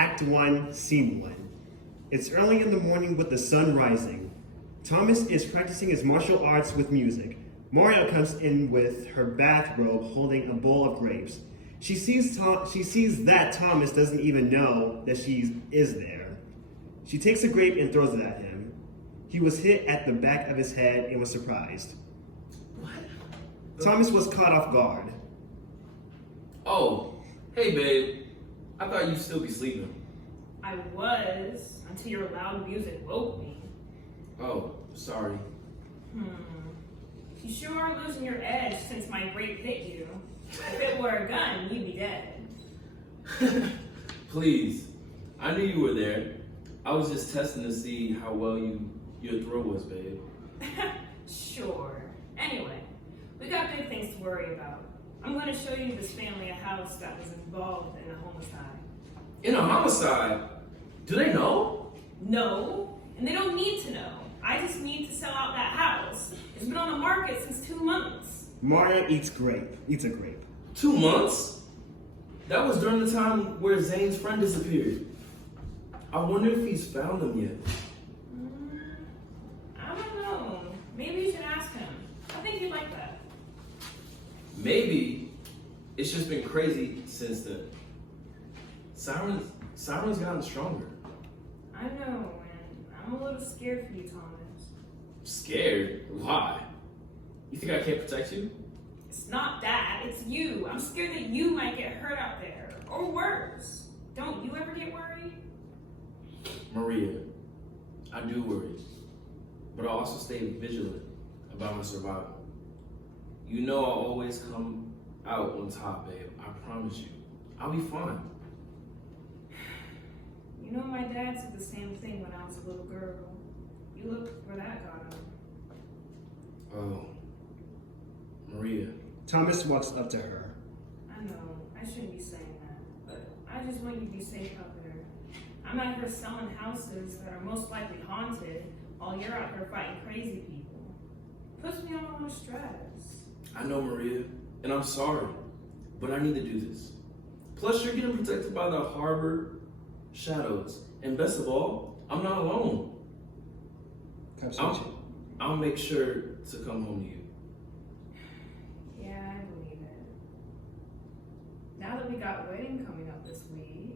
Act 1, Scene 1. It's early in the morning with the sun rising. Thomas is practicing his martial arts with music. Maria comes in with her bathrobe holding a bowl of grapes. She sees that Thomas doesn't even know that she is there. She takes a grape and throws it at him. He was hit at the back of his head and was surprised. What? Thomas was caught off guard. Oh, hey babe. I thought you'd still be sleeping. I was, until your loud music woke me. Oh, sorry. You sure are losing your edge since my grape hit you. If it were a gun, you'd be dead. Please. I knew you were there. I was just testing to see how well your throw was, babe. Sure. Anyway, we got big things to worry about. I'm going to show you this family a house that was involved in a homicide. In a homicide? Do they know? No, and they don't need to know. I just need to sell out that house. It's been on the market since 2 months. Maria eats a grape. 2 months? That was during the time where Zane's friend disappeared. I wonder if he's found them yet. I don't know. Maybe you should ask him. I think he'd like that. Maybe. It's just been crazy since then. Siren's gotten stronger. I know, and I'm a little scared for you, Thomas. Scared? Why? You think I can't protect you? It's not that, it's you. I'm scared that you might get hurt out there, or worse. Don't you ever get worried? Maria, I do worry, but I also stay vigilant about my survival. You know I'll always come out on top, babe. I promise you. I'll be fine. You know, my dad said the same thing when I was a little girl. You look where that got him. Oh, Maria. Thomas walks up to her. I know, I shouldn't be saying that, but I just want you to be safe out there. I'm out here selling houses that are most likely haunted while you're out here fighting crazy people. Puts me on a lot of stress. I know, Maria, and I'm sorry, but I need to do this. Plus, you're getting protected by the Harbor Shadows, and best of all, I'm not alone. I'll make sure to come home to you. Yeah, I believe it. Now that we got wedding coming up this week.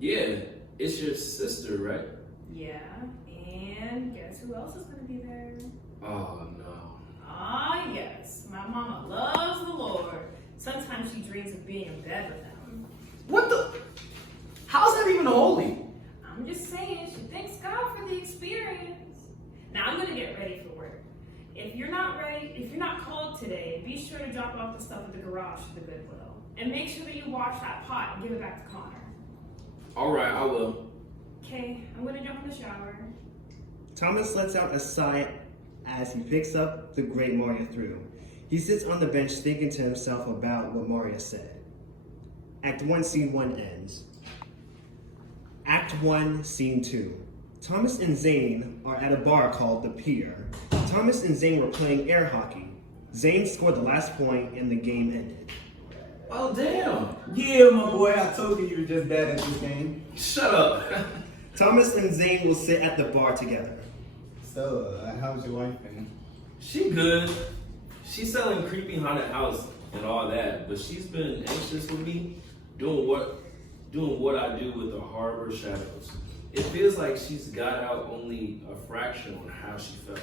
Yeah, it's your sister, right? Yeah, and guess who else is going to be there? Oh, no. Ah, yes. My mama loves the Lord. Sometimes she dreams of being in bed with him. What the? How's that even holy? I'm just saying, she thanks God for the experience. Now I'm going to get ready for work. If you're not called today, be sure to drop off the stuff at the garage to the Goodwill. And make sure that you wash that pot and give it back to Connor. All right, I will. Okay, I'm going to jump in the shower. Thomas lets out a sigh as he picks up the grape Maria threw. He sits on the bench thinking to himself about what Maria said. Act 1, Scene 1 ends. Act 1, Scene 2. Thomas and Zane are at a bar called The Pier. Thomas and Zane were playing air hockey. Zane scored the last point and the game ended. Oh, damn. Yeah, my boy, I told you were just bad at this game. Shut up. Thomas and Zane will sit at the bar together. So, how's your wife been? She good. She's selling creepy haunted house and all that, but she's been anxious with me doing what I do with the Harbor Shadows. It feels like she's got out only a fraction on how she felt.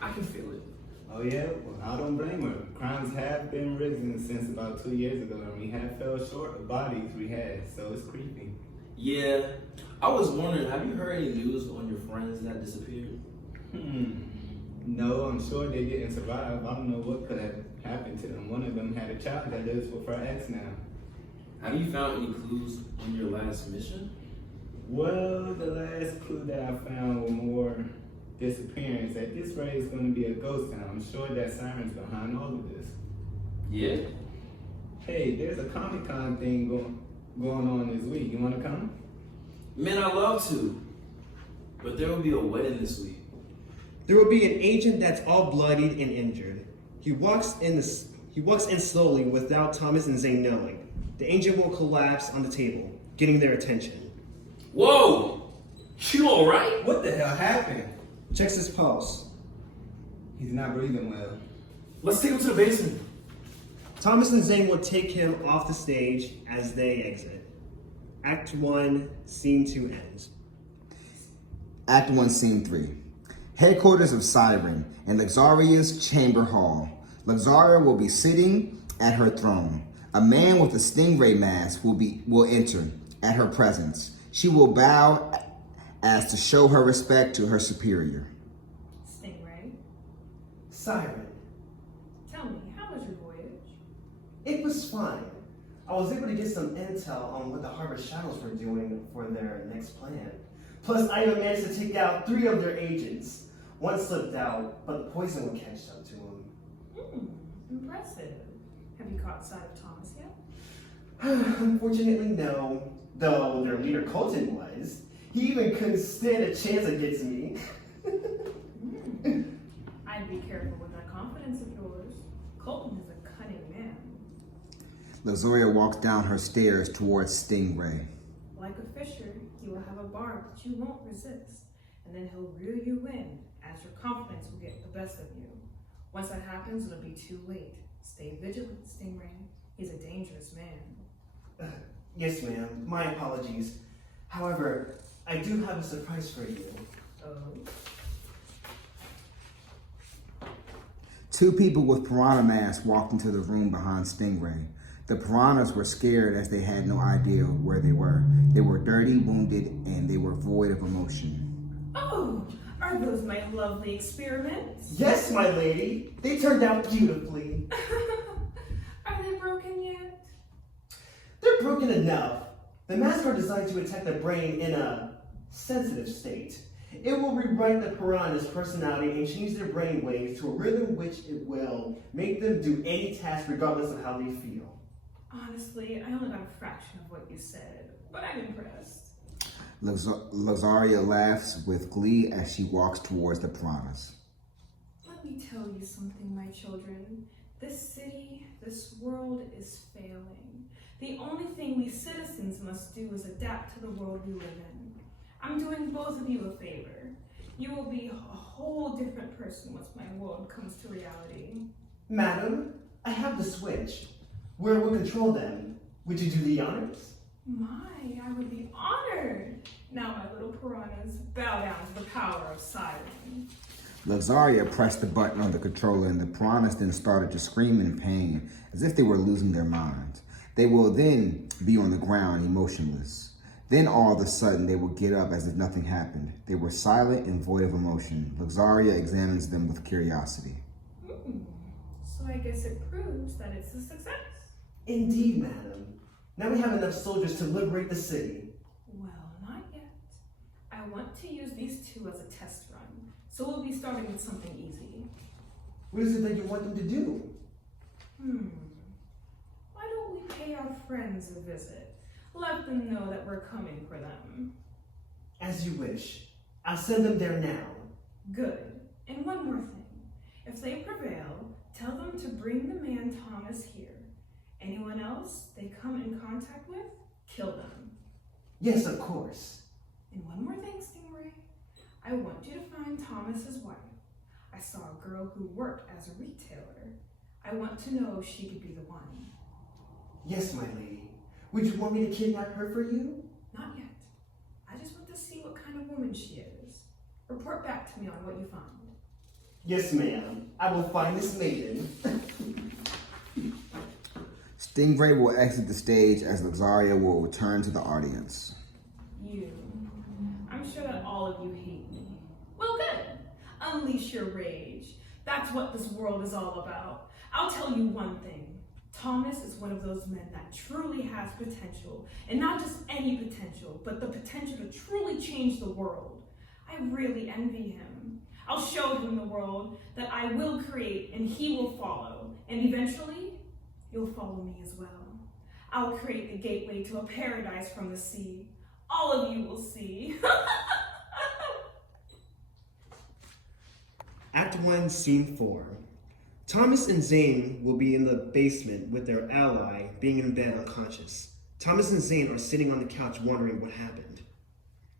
I can feel it. Oh yeah? Well, I don't blame her. Crimes have been risen since about 2 years ago, and we have fell short of bodies we had, so it's creepy. Yeah. I was wondering, have you heard any news on your friends that disappeared? No, I'm sure they didn't survive. I don't know what could have happened to them. One of them had a child that lives with her ex now. Have you found any clues on your last mission? Well, the last clue that I found were more disappearance. At this rate, it's going to be a ghost town. I'm sure that Siren's behind all of this. Yeah? Hey, there's a Comic-Con thing going on this week. You want to come? Man, I love to. But there will be a wedding this week. There will be an agent that's all bloodied and injured. He walks in slowly without Thomas and Zane knowing. The agent will collapse on the table, getting their attention. Whoa! You alright? What the hell happened? Checks his pulse. He's not breathing well. Let's take him to the basement. Thomas and Zane will take him off the stage as they exit. Act 1, Scene 2 ends. Act 1, Scene 3. Headquarters of Siren in Luxaria's chamber hall. Luxaria will be sitting at her throne. A man with a stingray mask will enter at her presence. She will bow as to show her respect to her superior. Stingray, Siren, tell me, how was your voyage? it was fine. I was able to get some intel on what the Harbor Shadows were doing for their next plan. Plus, I even managed to take out 3 of their agents. One slipped out, but the poison would catch up to him. Impressive. Have you caught sight of Thomas yet? Unfortunately, no. Though their leader Colton was. He even couldn't stand a chance against me. I'd be careful with that confidence of yours. Colton is a cunning man. Luxaria walks down her stairs towards Stingray. Like a fisher, he will have a barb that you won't resist, and then he'll reel you in, as your confidence will get the best of you. Once that happens, it'll be too late. Stay vigilant, Stingray. He's a dangerous man. Yes, ma'am. My apologies. However, I do have a surprise for you. Oh? 2 people with piranha masks walked into the room behind Stingray. The piranhas were scared as they had no idea where they were. They were dirty, wounded, and they were void of emotion. Oh! Are those my lovely experiments? Yes, my lady. They turned out beautifully. Are they broken yet? They're broken enough. The masks are designed to attack the brain in a sensitive state. It will rewrite the piranha's personality and change their brain waves to a rhythm which it will make them do any task regardless of how they feel. Honestly, I only got a fraction of what you said, but I'm impressed. Luxaria laughs with glee as she walks towards the piranhas. Let me tell you something, my children. This city, this world is failing. The only thing we citizens must do is adapt to the world we live in. I'm doing both of you a favor. You will be a whole different person once my world comes to reality. Madam, I have the switch. Where will control them? Would you do the honors? My, I would be honored. Now my little piranhas, bow down to the power of Siren. Luxaria pressed the button on the controller and the piranhas then started to scream in pain as if they were losing their minds. They will then be on the ground, emotionless. Then all of a sudden they will get up as if nothing happened. They were silent and void of emotion. Luxaria examines them with curiosity. So I guess it proves that it's a success. Indeed, madam. Now we have enough soldiers to liberate the city. Well, not yet. I want to use these 2 as a test run, so we'll be starting with something easy. What is it that you want them to do? Why don't we pay our friends a visit? Let them know that we're coming for them. As you wish. I'll send them there now. Good. And one more thing. If they prevail, tell them to bring the man Thomas here. Anyone else they come in contact with, kill them. Yes, of course. And one more thing, Stingray. I want you to find Thomas's wife. I saw a girl who worked as a retailer. I want to know if she could be the one. Yes, my lady. Would you want me to kidnap her for you? Not yet. I just want to see what kind of woman she is. Report back to me on what you find. Yes, ma'am. I will find this maiden. Stingray will exit the stage as Luxaria will return to the audience. You. I'm sure that all of you hate me. Well, good. Unleash your rage. That's what this world is all about. I'll tell you one thing. Thomas is one of those men that truly has potential. And not just any potential, but the potential to truly change the world. I really envy him. I'll show him the world that I will create and he will follow. And eventually, you'll follow me as well. I'll create the gateway to a paradise from the sea. All of you will see. Act 1, Scene 4. Thomas and Zane will be in the basement with their ally being in bed unconscious. Thomas and Zane are sitting on the couch wondering what happened.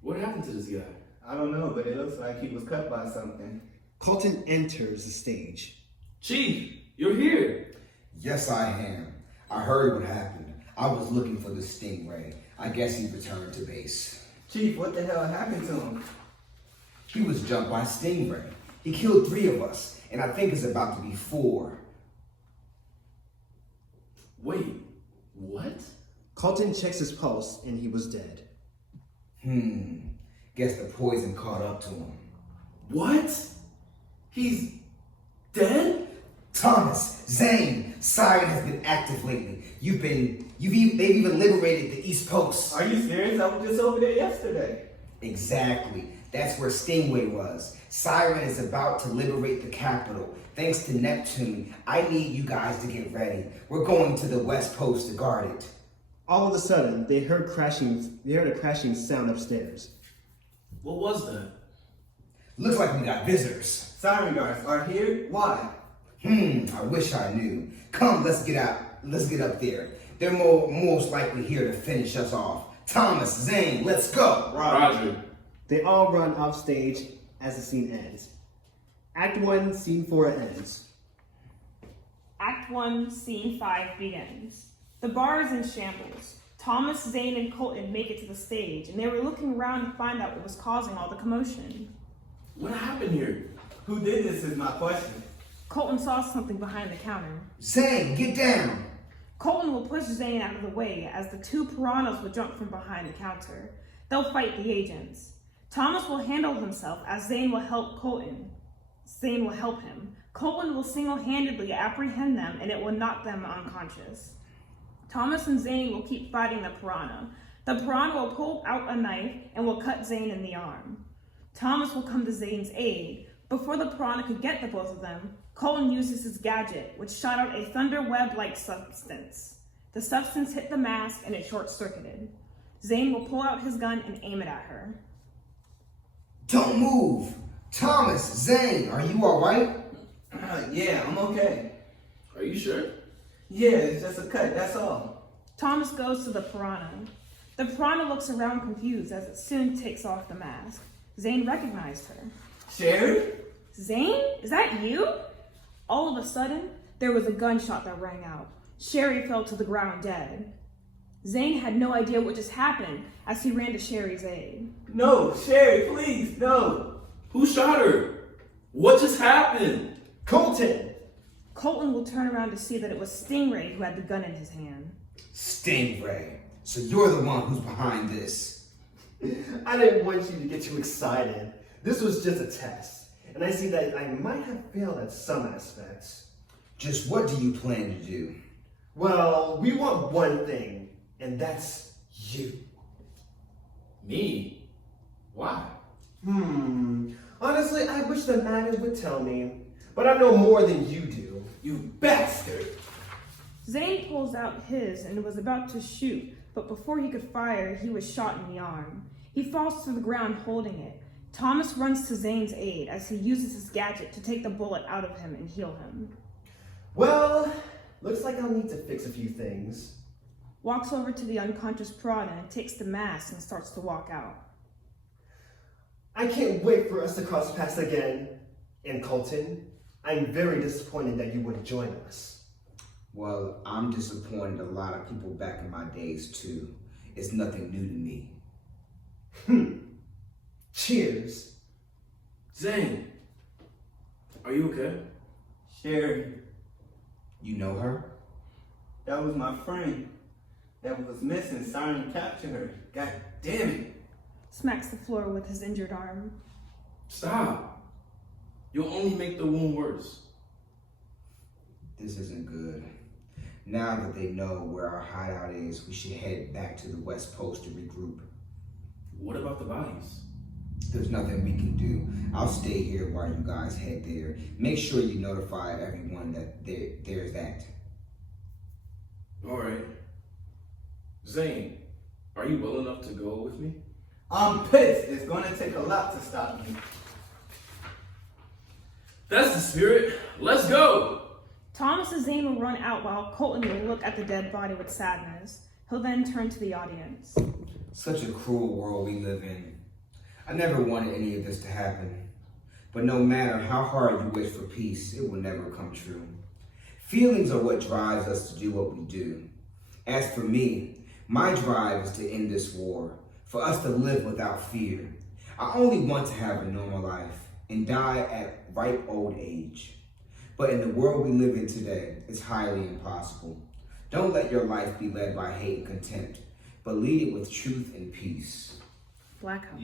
What happened to this guy? I don't know, but it looks like he was cut by something. Colton enters the stage. Chief, you're here. Yes, I am. I heard what happened. I was looking for the Stingray. I guess he returned to base. Chief, what the hell happened to him? He was jumped by Stingray. He killed 3 of us, and I think it's about to be 4. Wait, what? Colton checks his pulse and he was dead. Guess the poison caught up to him. What? He's dead? Thomas, Zane, Siren has been active lately. They've even liberated the East Coast. Are you serious? I was just over there yesterday. Exactly. That's where Stingray was. Siren is about to liberate the capital. Thanks to Neptune, I need you guys to get ready. We're going to the West Coast to guard it. All of a sudden, they heard a crashing sound upstairs. What was that? Looks like we got visitors. Siren guards are here? Why? I wish I knew. Come, let's get out. Let's get up there. They're most likely here to finish us off. Thomas, Zane, let's go. Roger. They all run off stage as the scene ends. Act 1, Scene 4 ends. Act 1, Scene 5 begins. The bar is in shambles. Thomas, Zane, and Colton make it to the stage, and they were looking around to find out what was causing all the commotion. What happened here? Who did this is my question. Colton saw something behind the counter. Zane, get down. Colton will push Zane out of the way as the 2 piranhas will jump from behind the counter. They'll fight the agents. Thomas will handle himself as Zane will help Colton. Zane will help him. Colton will single-handedly apprehend them and it will knock them unconscious. Thomas and Zane will keep fighting the piranha. The piranha will pull out a knife and will cut Zane in the arm. Thomas will come to Zane's aid. Before the piranha could get the both of them, Colton uses his gadget, which shot out a thunder web-like substance. The substance hit the mask and it short-circuited. Zane will pull out his gun and aim it at her. Don't move. Thomas, Zane, are you all right? Yeah, I'm okay. Are you sure? Yeah, it's just a cut, that's all. Thomas goes to the piranha. The piranha looks around confused as it soon takes off the mask. Zane recognized her. Sherry? Zane? Is that you? All of a sudden, there was a gunshot that rang out. Sherry fell to the ground dead. Zane had no idea what just happened as he ran to Sherry's aid. No, Sherry, please, no. Who shot her? What just happened? Colton! Colton will turn around to see that it was Stingray who had the gun in his hand. Stingray. So you're the one who's behind this. I didn't want you to get too excited. This was just a test, and I see that I might have failed at some aspects. Just what do you plan to do? Well, we want one thing, and that's you. Me? Why? Honestly, I wish the manager would tell me, but I know more than you do. You bastard! Zane pulls out his and was about to shoot, but before he could fire, he was shot in the arm. He falls to the ground holding it. Thomas runs to Zane's aid as he uses his gadget to take the bullet out of him and heal him. Well, looks like I'll need to fix a few things. Walks over to the unconscious piranha and takes the mask and starts to walk out. I can't wait for us to cross paths again. And Colton, I'm very disappointed that you wouldn't join us. Well, I'm disappointed a lot of people back in my days too. It's nothing new to me. Cheers. Zane, are you okay? Sherry, You know her? that was my friend. That was missing. Siren captured her. God damn it. Smacks the floor with his injured arm. Stop. You'll only make the wound worse. This isn't good. Now that they know where our hideout is, we should head back to the West Coast to regroup. What about the bodies? There's nothing we can do. I'll stay here while you guys head there. Make sure you notify everyone that there's that. All right. Zane, are you well enough to go with me? I'm pissed. It's gonna take a lot to stop me. That's the spirit. Let's go. Thomas and Zane will run out while Colton will look at the dead body with sadness. He'll then turn to the audience. Such a cruel world we live in. I never wanted any of this to happen. But no matter how hard you wish for peace, it will never come true. Feelings are what drives us to do what we do. As for me, my drive is to end this war, for us to live without fear. I only want to have a normal life and die at ripe old age. But in the world we live in today, it's highly impossible. Don't let your life be led by hate and contempt, but lead it with truth and peace. Black Hole.